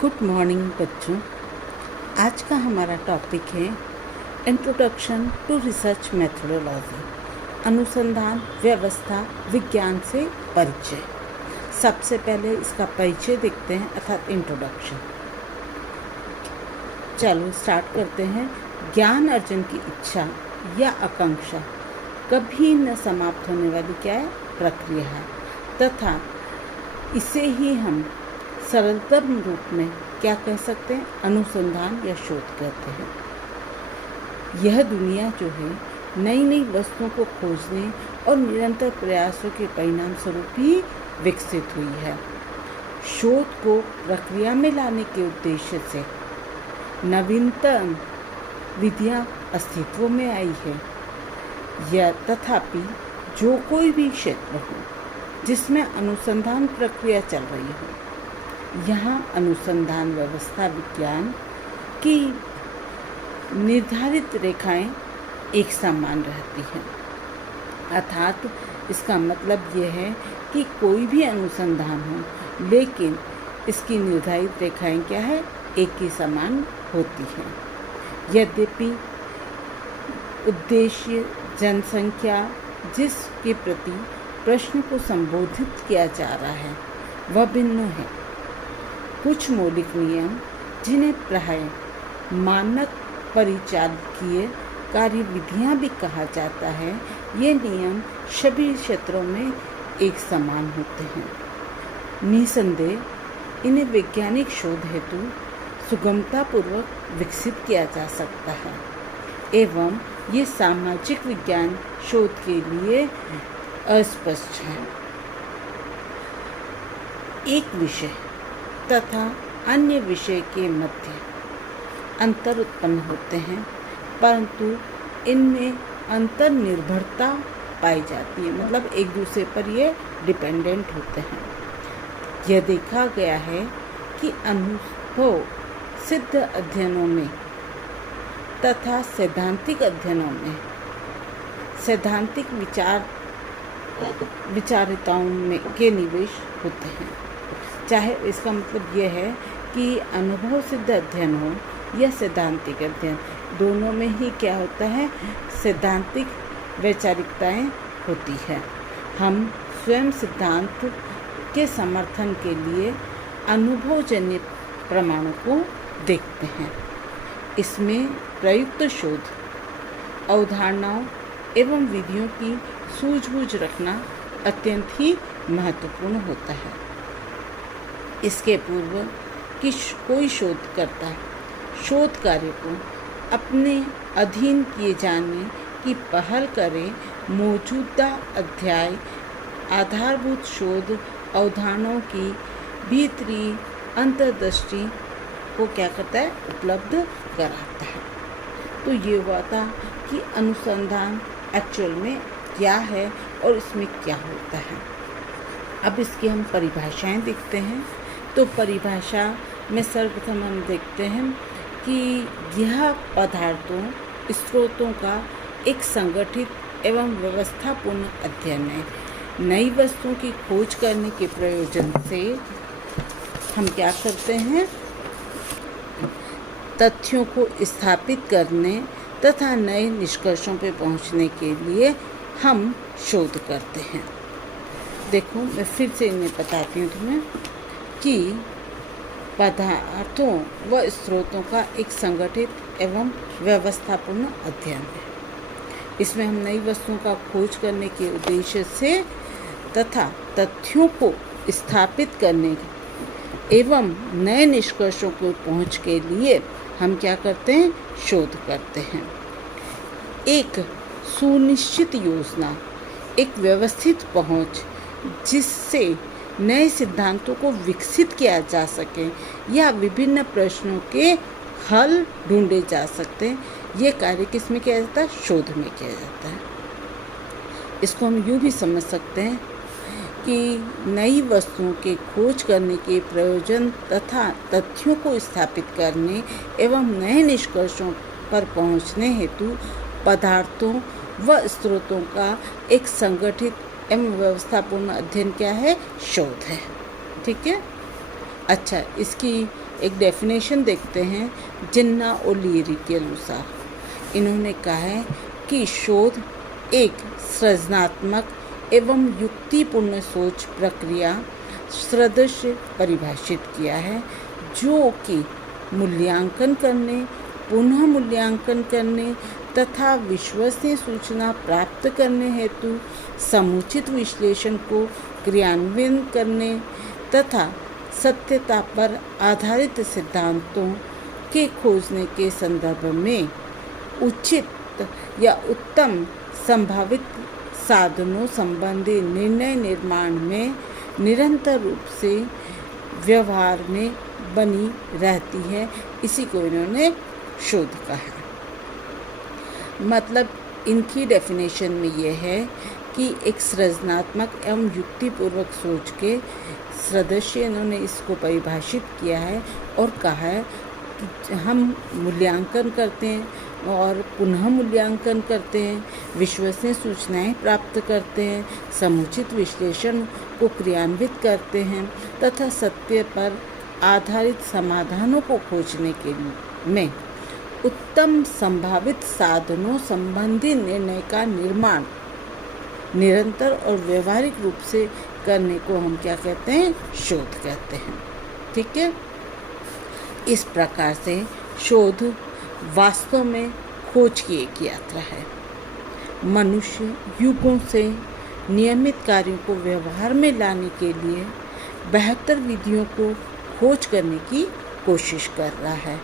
Good morning बच्चों। आज का हमारा टॉपिक है इंट्रोडक्शन टू रिसर्च मेथोडोलॉजी, अनुसंधान व्यवस्था विज्ञान से परिचय। सबसे पहले इसका परिचय देखते हैं अर्थात इंट्रोडक्शन। चलो स्टार्ट करते हैं। ज्ञान अर्जन की इच्छा या आकांक्षा कभी न समाप्त होने वाली क्या है प्रक्रिया है, तथा इसे ही हम सरलतम रूप में क्या कह सकते हैं अनुसंधान या शोध कहते हैं। यह दुनिया जो है नई नई वस्तुओं को खोजने और निरंतर प्रयासों के परिणाम स्वरूप ही विकसित हुई है। शोध को प्रक्रिया में लाने के उद्देश्य से नवीनतम विधियां अस्तित्व में आई है। यह तथापि जो कोई भी क्षेत्र हो जिसमें अनुसंधान प्रक्रिया चल रही हो, यहाँ अनुसंधान व्यवस्था विज्ञान की निर्धारित रेखाएं एक समान रहती हैं। अर्थात इसका मतलब यह है कि कोई भी अनुसंधान हो लेकिन इसकी निर्धारित रेखाएं क्या है एक ही समान होती हैं। यद्यपि उद्देश्य जनसंख्या जिसके प्रति प्रश्न को संबोधित किया जा रहा है वह भिन्न है। कुछ मौलिक नियम जिन्हें प्राय मानक परिचालकीय कार्यविधियां भी कहा जाता है, ये नियम सभी क्षेत्रों में एक समान होते हैं। निसंदेह इन्हें वैज्ञानिक शोध हेतु सुगमतापूर्वक विकसित किया जा सकता है एवं ये सामाजिक विज्ञान शोध के लिए अस्पष्ट है। एक विषय तथा अन्य विषय के मध्य अंतर उत्पन्न होते हैं, परंतु इनमें अंतर निर्भरता पाई जाती है, मतलब एक दूसरे पर ये डिपेंडेंट होते हैं। यह देखा गया है कि अनुभव सिद्ध अध्ययनों में तथा सैद्धांतिक अध्ययनों में सैद्धांतिक विचारिताओं में के निवेश होते हैं। चाहे इसका मतलब यह है कि अनुभव सिद्ध अध्ययन हो या सैद्धांतिक अध्ययन, दोनों में ही क्या होता है सैद्धांतिक वैचारिकताएं होती है। हम स्वयं सिद्धांत के समर्थन के लिए अनुभवजन्य प्रमाणों को देखते हैं। इसमें प्रयुक्त शोध अवधारणाओं एवं विधियों की सूझबूझ रखना अत्यंत ही महत्वपूर्ण होता है। इसके पूर्व कि कोई शोधकर्ता शोध कार्य को अपने अधीन किए जाने की पहल करे, मौजूदा अध्याय आधारभूत शोध अवधारणाओं की भीतरी अंतर्दृष्टि को क्या करता है उपलब्ध कराता है। तो ये हुआ था कि अनुसंधान एक्चुअल में क्या है और इसमें क्या होता है। अब इसकी हम परिभाषाएं देखते हैं। तो परिभाषा में सर्वप्रथम हम देखते हैं कि यह पदार्थों स्रोतों का एक संगठित एवं व्यवस्थापूर्ण अध्ययन है। नई वस्तुओं की खोज करने के प्रयोजन से हम क्या करते हैं तथ्यों को स्थापित करने तथा नए निष्कर्षों पर पहुंचने के लिए हम शोध करते हैं। देखो मैं फिर से इन्हें बताती हूँ तुम्हें कि पदार्थों व स्रोतों का एक संगठित एवं व्यवस्थापूर्ण अध्ययन है। इसमें हम नई वस्तुओं का खोज करने के उद्देश्य से तथा तथ्यों को स्थापित करने एवं नए निष्कर्षों को पहुंच के लिए हम क्या करते हैं शोध करते हैं। एक सुनिश्चित योजना, एक व्यवस्थित पहुंच जिससे नए सिद्धांतों को विकसित किया जा सके या विभिन्न प्रश्नों के हल ढूंढे जा सकते हैं, ये कार्य किस में किया जाता है शोध में किया जाता है। इसको हम यूँ भी समझ सकते हैं कि नई वस्तुओं के खोज करने के प्रयोजन तथा तथ्यों को स्थापित करने एवं नए निष्कर्षों पर पहुंचने हेतु पदार्थों व स्रोतों का एक संगठित एवं व्यवस्थापूर्ण अध्ययन क्या है शोध है। ठीक है। अच्छा, इसकी एक डेफिनेशन देखते हैं जिन्ना ओलियरी के अनुसार। इन्होंने कहा है कि शोध एक सृजनात्मक एवं युक्तिपूर्ण सोच प्रक्रिया सदृश परिभाषित किया है, जो कि मूल्यांकन करने, पुनः मूल्यांकन करने तथा विश्वसनीय सूचना प्राप्त करने हेतु समुचित विश्लेषण को क्रियान्वित करने तथा सत्यता पर आधारित सिद्धांतों के खोजने के संदर्भ में उचित या उत्तम संभावित साधनों संबंधी निर्णय निर्माण में निरंतर रूप से व्यवहार में बनी रहती है। इसी को इन्होंने शोध कहा है। मतलब इनकी डेफिनेशन में यह है कि एक सृजनात्मक एवं युक्तिपूर्वक सोच के सदस्य, इन्होंने इसको परिभाषित किया है और कहा है कि हम मूल्यांकन करते हैं और पुनः मूल्यांकन करते हैं, विश्वसनीय सूचनाएं प्राप्त करते हैं, समुचित विश्लेषण को क्रियान्वित करते हैं तथा सत्य पर आधारित समाधानों को खोजने के में उत्तम संभावित साधनों संबंधी निर्णय का निर्माण निरंतर और व्यवहारिक रूप से करने को हम क्या कहते हैं? शोध कहते हैं। ठीक है। इस प्रकार से शोध वास्तव में खोज की एक यात्रा है। मनुष्य युगों से नियमित कार्यों को व्यवहार में लाने के लिए बेहतर विधियों को खोज करने की कोशिश कर रहा है।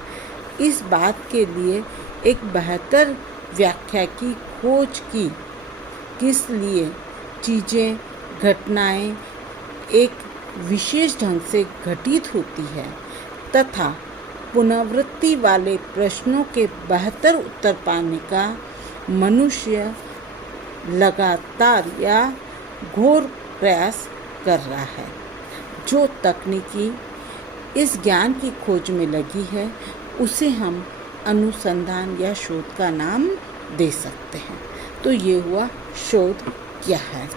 इस बात के लिए एक बेहतर व्याख्या की खोज की, किस लिए चीज़ें, घटनाएं एक विशेष ढंग से घटित होती है तथा पुनरावृत्ति वाले प्रश्नों के बेहतर उत्तर पाने का मनुष्य लगातार या घोर प्रयास कर रहा है। जो तकनीकी इस ज्ञान की खोज में लगी है उसे हम अनुसंधान या शोध का नाम दे सकते हैं। तो ये हुआ शोध क्या है।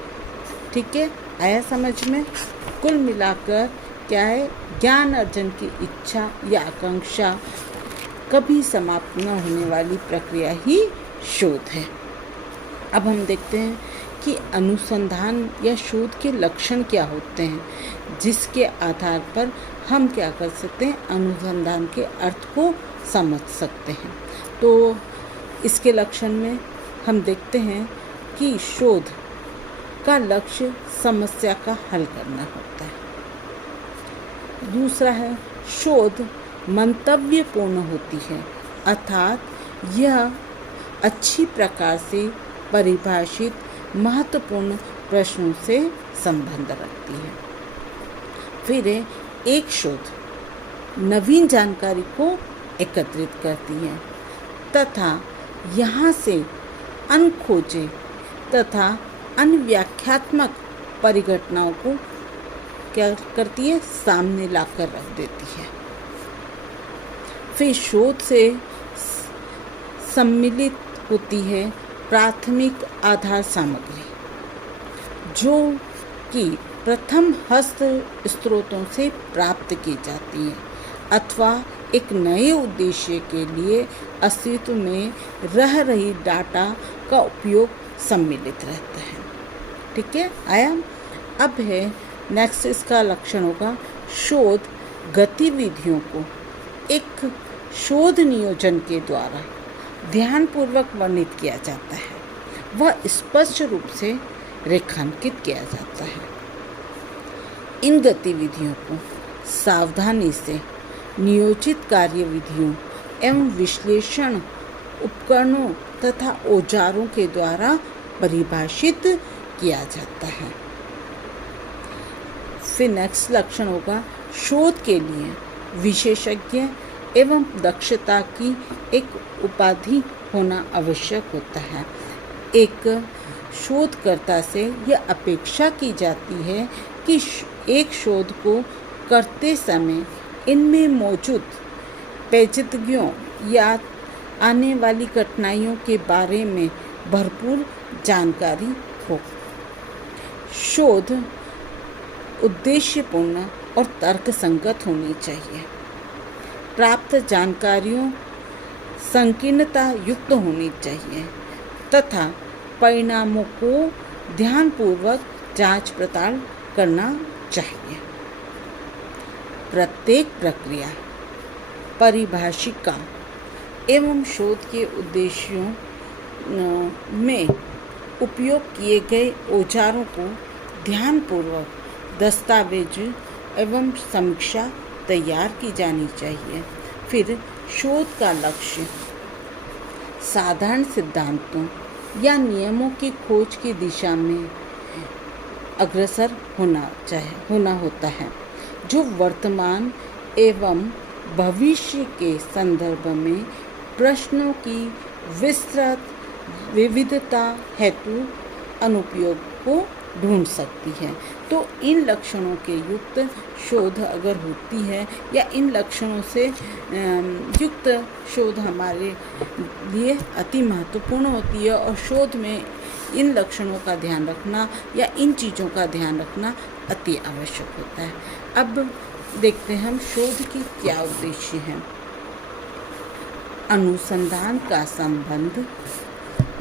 ठीक है, आया समझ में? कुल मिलाकर क्या है? ज्ञान अर्जन की इच्छा या आकांक्षा कभी समाप्त न होने वाली प्रक्रिया ही शोध है। अब हम देखते हैं कि अनुसंधान या शोध के लक्षण क्या होते हैं, जिसके आधार पर हम क्या कर सकते हैं? अनुसंधान के अर्थ को समझ सकते हैं। तो इसके लक्षण में हम देखते हैं कि शोध का लक्ष्य समस्या का हल करना होता है। दूसरा है, शोध मंतव्यपूर्ण होती है, अर्थात यह अच्छी प्रकार से परिभाषित महत्वपूर्ण प्रश्नों से संबंध रखती है। फिर एक शोध नवीन जानकारी को एकत्रित करती है तथा यहाँ से अनखोजे तथा अनव्याख्यात्मक परिघटनाओं को क्या करती है? सामने लाकर रख देती है। फिर शोध से सम्मिलित होती है प्राथमिक आधार सामग्री, जो कि प्रथम हस्त स्रोतों से प्राप्त की जाती है अथवा एक नए उद्देश्य के लिए अस्तित्व में रह रही डाटा का उपयोग सम्मिलित रहता है। ठीक है, आया? अब है नेक्स्ट, इसका लक्षण होगा शोध गतिविधियों को एक शोध नियोजन के द्वारा ध्यानपूर्वक वर्णित किया जाता है। वह स्पष्ट रूप से रेखांकित किया जाता है। इन गतिविधियों को सावधानी से नियोजित कार्यविधियों एवं विश्लेषण उपकरणों तथा औजारों के द्वारा परिभाषित किया जाता है। फिर नेक्स्ट लक्षण होगा शोध के लिए विशेषज्ञ एवं दक्षता की एक उपाधि होना आवश्यक होता है। एक शोधकर्ता से यह अपेक्षा की जाती है कि एक शोध को करते समय इनमें मौजूद पेचीदगियों या आने वाली कठिनाइयों के बारे में भरपूर जानकारी हो। शोध उद्देश्यपूर्ण और तर्क संगत होनी चाहिए। प्राप्त जानकारियों संकीर्णता युक्त होनी चाहिए तथा परिणामों को ध्यानपूर्वक जांच पड़ताल करना चाहिए। प्रत्येक प्रक्रिया, परिभाषिका एवं शोध के उद्देश्यों में उपयोग किए गए औजारों को ध्यानपूर्वक दस्तावेज एवं समीक्षा तैयार की जानी चाहिए। फिर शोध का लक्ष्य साधारण सिद्धांतों या नियमों की खोज की दिशा में अग्रसर होना होता है, जो वर्तमान एवं भविष्य के संदर्भ में प्रश्नों की विस्तृत विविधता हेतु अनुप्रयोग को ढूंढ सकती है। तो इन लक्षणों के युक्त शोध अगर होती है या इन लक्षणों से युक्त शोध हमारे लिए अति महत्वपूर्ण होती है और शोध में इन लक्षणों का ध्यान रखना या इन चीज़ों का ध्यान रखना अति आवश्यक होता है। अब देखते हैं हम शोध की क्या उद्देश्य है। अनुसंधान का संबंध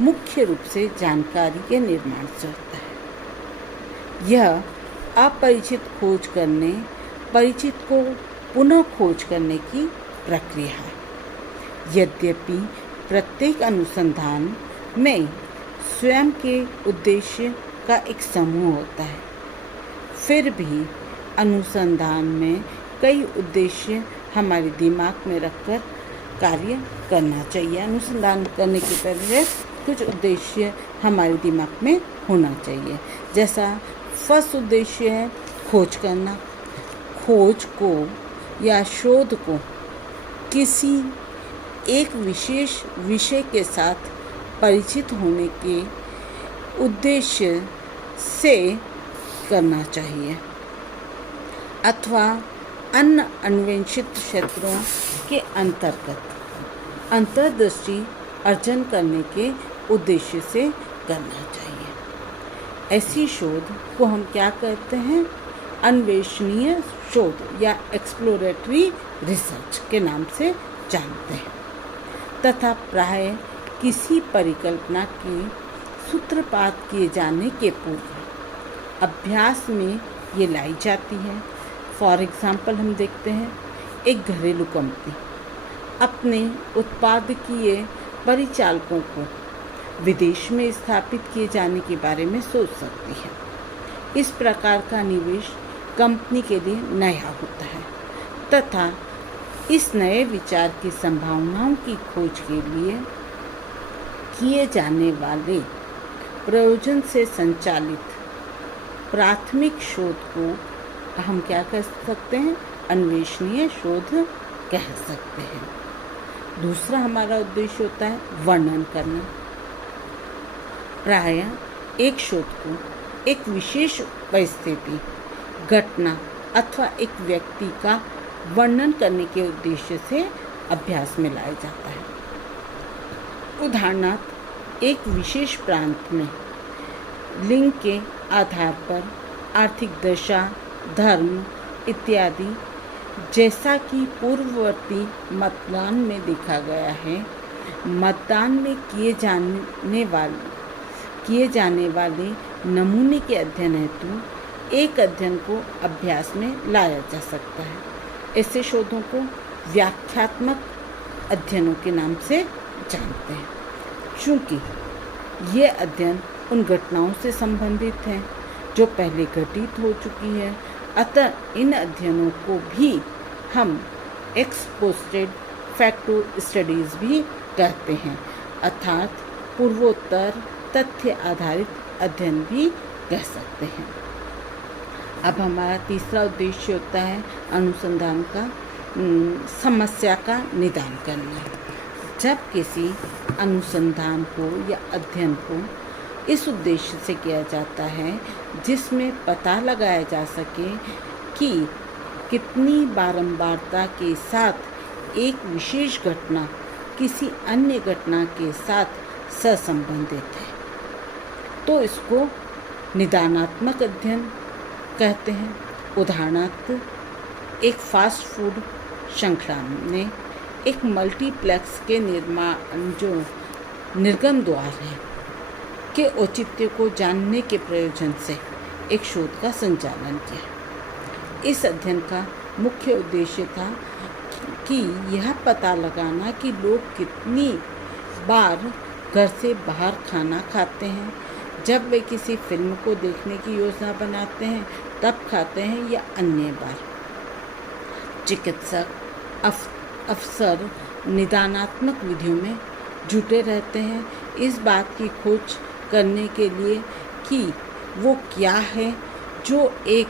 मुख्य रूप से जानकारी के निर्माण से होता है। यह अपरिचित खोज करने, परिचित को पुनः खोज करने की प्रक्रिया है। यद्यपि प्रत्येक अनुसंधान में स्वयं के उद्देश्य का एक समूह होता है, फिर भी अनुसंधान में कई उद्देश्य हमारे दिमाग में रखकर कार्य करना चाहिए। अनुसंधान करने के पहले कुछ उद्देश्य हमारे दिमाग में होना चाहिए। जैसा फर्स्ट उद्देश्य है खोज करना। खोज को या शोध को किसी एक विशेष विषय के साथ परिचित होने के उद्देश्य से करना चाहिए अथवा अन्य अन्वेषित क्षेत्रों के अंतर्गत अंतर्दृष्टि अर्जन करने के उद्देश्य से करना चाहिए। ऐसी शोध को हम क्या कहते हैं? अन्वेषणीय शोध या एक्सप्लोरेटरी रिसर्च के नाम से जानते हैं तथा प्राय किसी परिकल्पना के सूत्रपात किए जाने के पूर्व अभ्यास में ये लाई जाती है। फॉर एग्जाम्पल हम देखते हैं, एक घरेलू कंपनी अपने उत्पादकीय परिचालकों को विदेश में स्थापित किए जाने के बारे में सोच सकती है। इस प्रकार का निवेश कंपनी के लिए नया होता है तथा इस नए विचार की संभावनाओं की खोज के लिए किए जाने वाले प्रयोजन से संचालित प्राथमिक शोध को हम क्या कह सकते हैं? अन्वेषणीय शोध कह सकते हैं। दूसरा हमारा उद्देश्य होता है वर्णन करना। प्रायः एक शोध को एक विशेष परिस्थिति, घटना अथवा एक व्यक्ति का वर्णन करने के उद्देश्य से अभ्यास में लाया जाता है। उदाहरणार्थ, एक विशेष प्रांत में लिंग के आधार पर आर्थिक दशा, धर्म इत्यादि, जैसा कि पूर्ववर्ती मतदान में देखा गया है, मतदान में किए जाने वाले नमूने के अध्ययन हेतु एक अध्ययन को अभ्यास में लाया जा सकता है। ऐसे शोधों को व्याख्यात्मक अध्ययनों के नाम से जानते हैं, चूँकि ये अध्ययन उन घटनाओं से संबंधित हैं जो पहले घटित हो चुकी है। अतः इन अध्ययनों को भी हम एक्स पोस्ट फैक्टो स्टडीज़ भी कहते हैं, अर्थात पूर्वोत्तर तथ्य आधारित अध्ययन भी कह सकते हैं। अब हमारा तीसरा उद्देश्य होता है अनुसंधान का समस्या का निदान करना। जब किसी अनुसंधान को या अध्ययन को इस उद्देश्य से किया जाता है जिसमें पता लगाया जा सके कि कितनी बारंबारता के साथ एक विशेष घटना किसी अन्य घटना के साथ सहसंबंधित है, तो इसको निदानात्मक अध्ययन कहते हैं। उदाहरणार्थ, एक फास्ट फूड श्रृंखला ने एक मल्टीप्लेक्स के निर्माण जो निर्गम द्वार है के औचित्य को जानने के प्रयोजन से एक शोध का संचालन किया। इस अध्ययन का मुख्य उद्देश्य था कि यह पता लगाना कि लोग कितनी बार घर से बाहर खाना खाते हैं, जब वे किसी फिल्म को देखने की योजना बनाते हैं तब खाते हैं या अन्य बार। चिकित्सक अफसर निदानात्मक विधियों में जुटे रहते हैं इस बात की खोज करने के लिए कि वो क्या है जो एक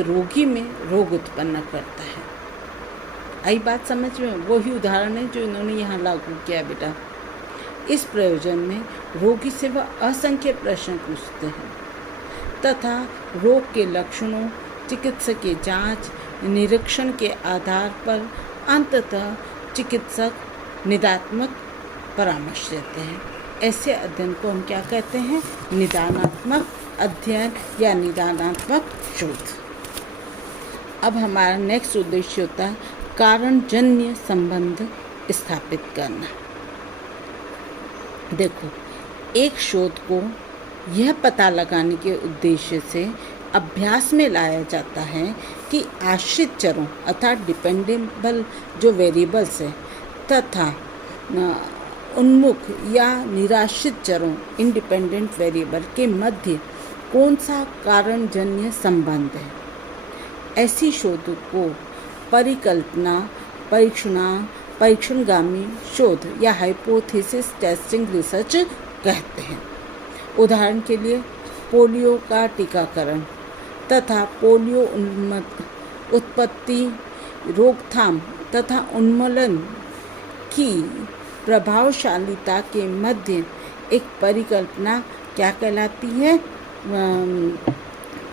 रोगी में रोग उत्पन्न करता है। आई बात समझ में? वही उदाहरण है जो इन्होंने यहाँ लागू किया बेटा। इस प्रयोजन में रोगी से वह असंख्य प्रश्न पूछते हैं तथा रोग के लक्षणों, चिकित्सकीय जांच, निरीक्षण के आधार पर अंततः चिकित्सक निदानात्मक परामर्श देते हैं। ऐसे अध्ययन को हम क्या कहते हैं? निदानात्मक अध्ययन या निदानात्मक शोध। अब हमारा नेक्स्ट उद्देश्य होता है कारणजन्य संबंध स्थापित करना। देखो, एक शोध को यह पता लगाने के उद्देश्य से अभ्यास में लाया जाता है कि आश्रित चरों अर्थात डिपेंडेबल जो वेरिएबल्स है तथा उन्मुख या निराश्रित चरों इंडिपेंडेंट वेरिएबल के मध्य कौन सा कारणजन्य संबंध है। ऐसी शोध को परिकल्पना परीक्षणगामी शोध या हाइपोथेसिस टेस्टिंग रिसर्च कहते हैं। उदाहरण के लिए पोलियो का टीकाकरण तथा पोलियो उत्पत्ति, रोकथाम तथा उन्मूलन की प्रभावशालिता के मध्य एक परिकल्पना क्या कहलाती है?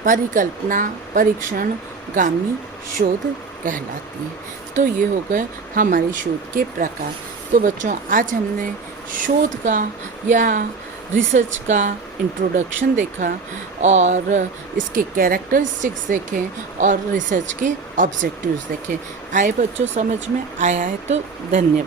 परिकल्पना परीक्षणगामी शोध कहलाती है। तो ये हो गए हमारी शोध के प्रकार। तो बच्चों, आज हमने शोध का या रिसर्च का इंट्रोडक्शन देखा और इसके कैरेक्टरिस्टिक्स देखे और रिसर्च के ऑब्जेक्टिव्स देखे। आए बच्चों समझ में आया है तो धन्यवाद।